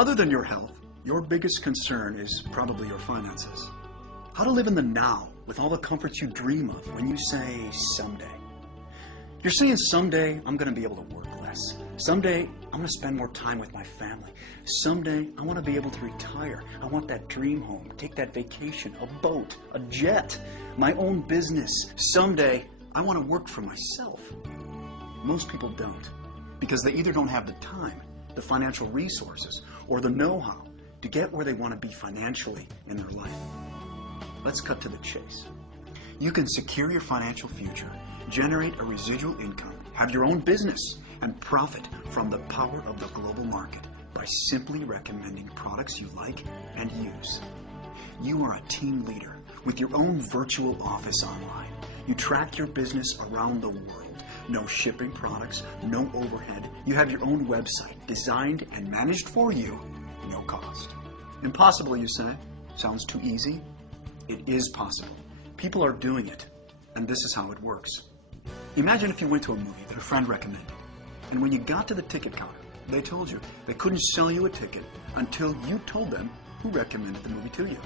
Other than your health, your biggest concern is probably your finances. How to live in the now with all the comforts you dream of when you say someday. You're saying someday I'm going to be able to work less. Someday I'm going to spend more time with my family. Someday I want to be able to retire. I want that dream home, take that vacation, a boat, a jet, my own business. Someday I want to work for myself. Most people don't, because they either don't have the time, the financial resources, or the know-how to get where they want to be financially in their life. Let's cut to the chase. You can secure your financial future, generate a residual income, have your own business, and profit from the power of the global market by simply recommending products you like and use. You are a team leader with your own virtual office online. You track your business around the world. No shipping products, no overhead. You have your own website designed and managed for you, no cost. Impossible, you say? Sounds too easy? It is possible. People are doing it, and this is how it works. Imagine if you went to a movie that a friend recommended, and when you got to the ticket counter, they told you they couldn't sell you a ticket until you told them who recommended the movie to you.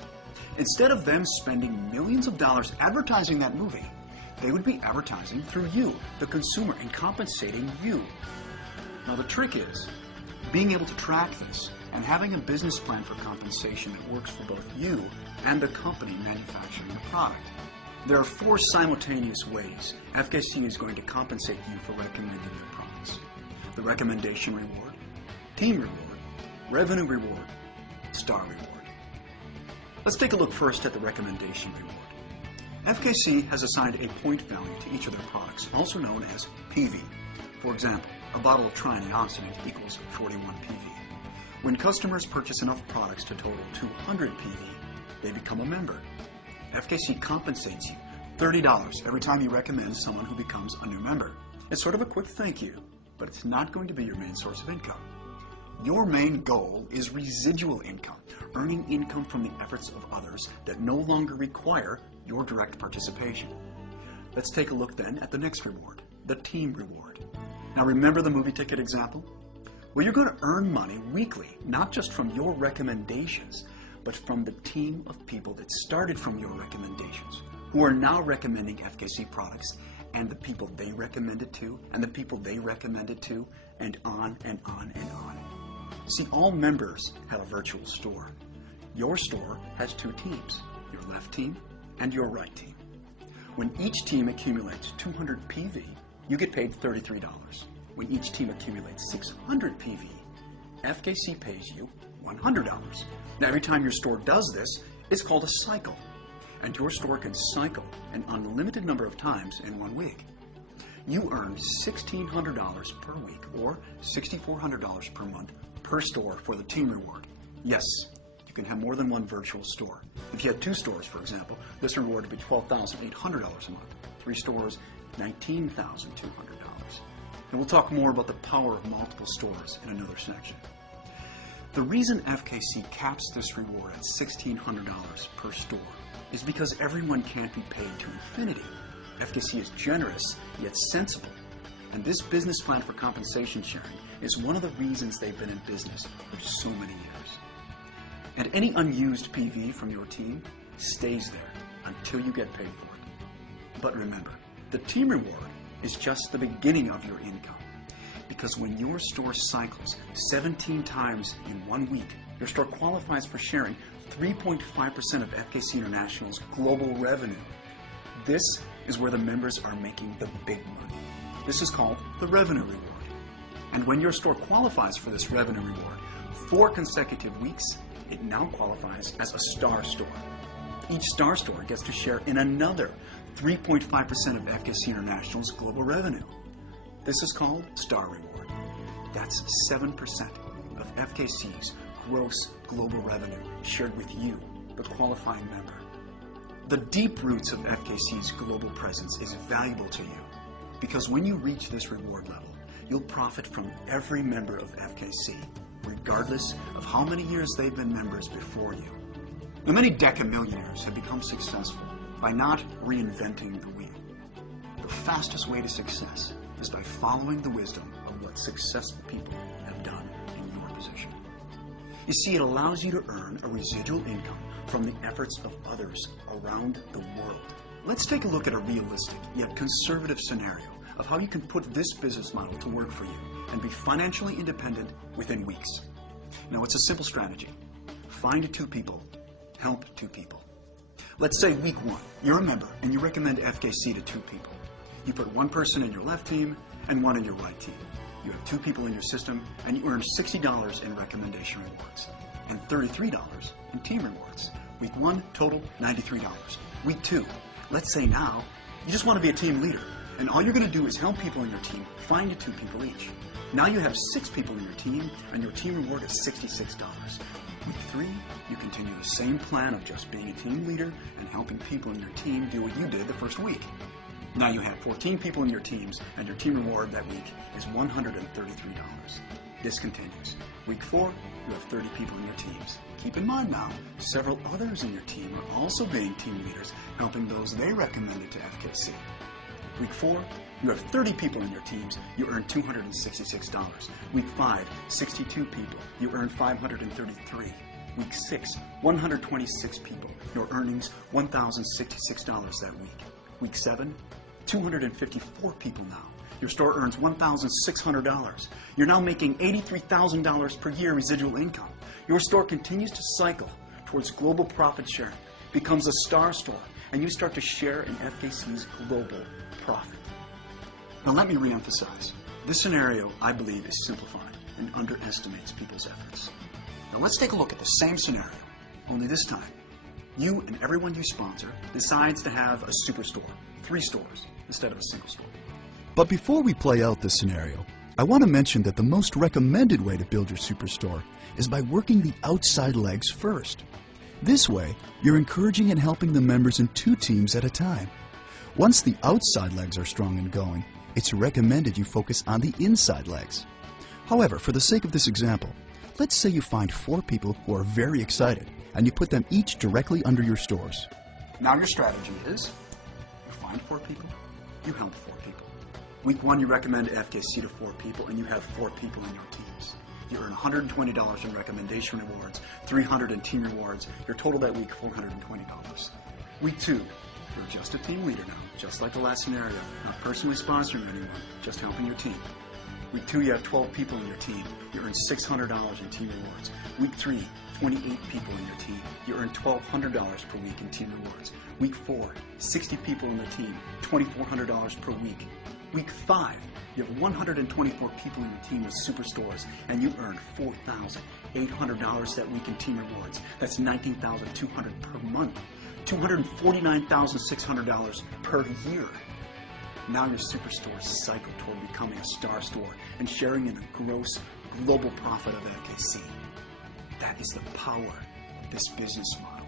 Instead of them spending millions of dollars advertising that movie, they would be advertising through you, the consumer, and compensating you. Now the trick is being able to track this and having a business plan for compensation that works for both you and the company manufacturing the product. There are 4 simultaneous ways FKC is going to compensate you for recommending your products: the recommendation reward, team reward, revenue reward, star reward. Let's take a look first at the recommendation reward. FKC has assigned a point value to each of their products, also known as PV. For example, a bottle of triantioxidant equals 41 PV. When customers purchase enough products to total 200 PV, they become a member. FKC compensates you $30 every time you recommend someone who becomes a new member. It's sort of a quick thank you, but it's not going to be your main source of income. Your main goal is residual income, earning income from the efforts of others that no longer require your direct participation. Let's take a look then at the next reward, the team reward. Now remember the movie ticket example? Well, you're going to earn money weekly, not just from your recommendations, but from the team of people that started from your recommendations, who are now recommending FKC products, and the people they recommended to, and the people they recommended to, and on and on and on. See, all members have a virtual store. Your store has 2 teams, your left team and your right team. When each team accumulates 200 PV, you get paid $33. When each team accumulates 600 PV, FKC pays you $100. Now, every time your store does this, it's called a cycle. And your store can cycle an unlimited number of times in 1 week. You earn $1,600 per week or $6,400 per month per store for the team reward. Yes, you can have more than one virtual store. If you had 2 stores, for example, this reward would be $12,800 a month. 3 stores, $19,200. And we'll talk more about the power of multiple stores in another section. The reason FKC caps this reward at $1,600 per store is because everyone can't be paid to infinity. FKC is generous, yet sensible. And this business plan for compensation sharing is one of the reasons they've been in business for so many years. And any unused PV from your team stays there until you get paid for it. But remember, the team reward is just the beginning of your income. Because when your store cycles 17 times in 1 week, your store qualifies for sharing 3.5% of FKC International's global revenue. This is where the members are making the big money. This is called the revenue reward. And when your store qualifies for this revenue reward 4 consecutive weeks, it now qualifies as a star store. Each star store gets to share in another 3.5% of FKC International's global revenue. This is called star reward. That's 7% of FKC's gross global revenue shared with you, the qualifying member. The deep roots of FKC's global presence is valuable to you because when you reach this reward level, you'll profit from every member of FKC, regardless of how many years they've been members before you. Now, many decamillionaires have become successful by not reinventing the wheel. The fastest way to success is by following the wisdom of what successful people have done in your position. You see, it allows you to earn a residual income from the efforts of others around the world. Let's take a look at a realistic yet conservative scenario of how you can put this business model to work for you and be financially independent within weeks. Now, it's a simple strategy. Find 2 people, help 2 people. Let's say week 1, you're a member and you recommend FKC to 2 people. You put 1 person in your left team and 1 in your right team. You have 2 people in your system and you earn $60 in recommendation rewards and $33 in team rewards. Week 1, total $93. Week 2, let's say now you just want to be a team leader and all you're going to do is help people in your team find 2 people each. Now you have 6 people in your team and your team reward is $66. Week 3, you continue the same plan of just being a team leader and helping people in your team do what you did the first week. Now you have 14 people in your teams, and your team reward that week is $133. This continues. Week 4, you have 30 people in your teams. Keep in mind now, several others in your team are also being team leaders, helping those they recommended to FKC. Week 4, you have 30 people in your teams, you earn $266. Week 5, 62 people, you earn $533. Week 6, 126 people, your earnings $1,066 that week. Week 7, 254 people now. Your store earns $1,600. You're now making $83,000 per year residual income. Your store continues to cycle towards global profit sharing, becomes a star store, and you start to share in FKC's global profit. Now let me reemphasize. This scenario, I believe, is simplified and underestimates people's efforts. Now let's take a look at the same scenario, only this time you and everyone you sponsor decides to have a superstore, 3 stores, instead of a single store. But before we play out this scenario, I want to mention that the most recommended way to build your superstore is by working the outside legs first. This way, you're encouraging and helping the members in 2 teams at a time. Once the outside legs are strong and going, it's recommended you focus on the inside legs. However, for the sake of this example, let's say you find 4 people who are very excited and you put them each directly under your stores. Now your strategy is, you find 4 people, you help 4 people. Week 1, you recommend FKC to 4 people and you have 4 people in your teams. You earn $120 in recommendation rewards, $300 in team rewards, your total that week $420. Week 2, you're just a team leader now, just like the last scenario, not personally sponsoring anyone, just helping your team. Week 2, you have 12 people in your team. You earn $600 in team rewards. Week 3, 28 people in your team. You earn $1,200 per week in team rewards. Week 4, 60 people in the team, $2,400 per week. Week 5, you have 124 people in your team with superstores, and you earn $4,800 that week in team rewards. That's $19,200 per month, $249,600 per year. Now your superstore cycle toward becoming a star store and sharing in the gross global profit of FKC. That is the power of this business model.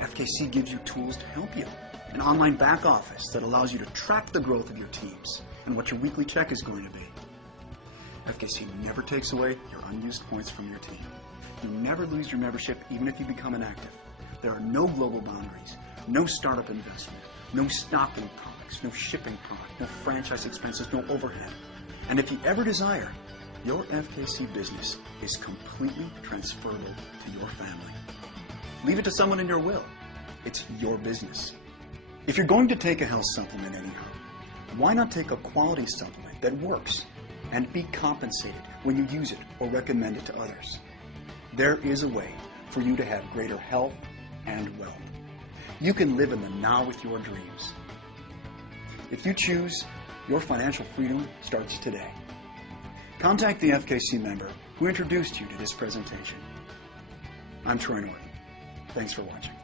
FKC gives you tools to help you. An online back office that allows you to track the growth of your teams and what your weekly check is going to be. FKC never takes away your unused points from your team. You never lose your membership even if you become inactive. There are no global boundaries, no startup investment, no stocking products, no shipping product, no franchise expenses, no overhead. And if you ever desire, your FKC business is completely transferable to your family. Leave it to someone in your will. It's your business. If you're going to take a health supplement anyhow, why not take a quality supplement that works and be compensated when you use it or recommend it to others? There is a way for you to have greater health and wealth. You can live in the now with your dreams. If you choose, your financial freedom starts today. Contact the FKC member who introduced you to this presentation. I'm Troy Norton. Thanks for watching.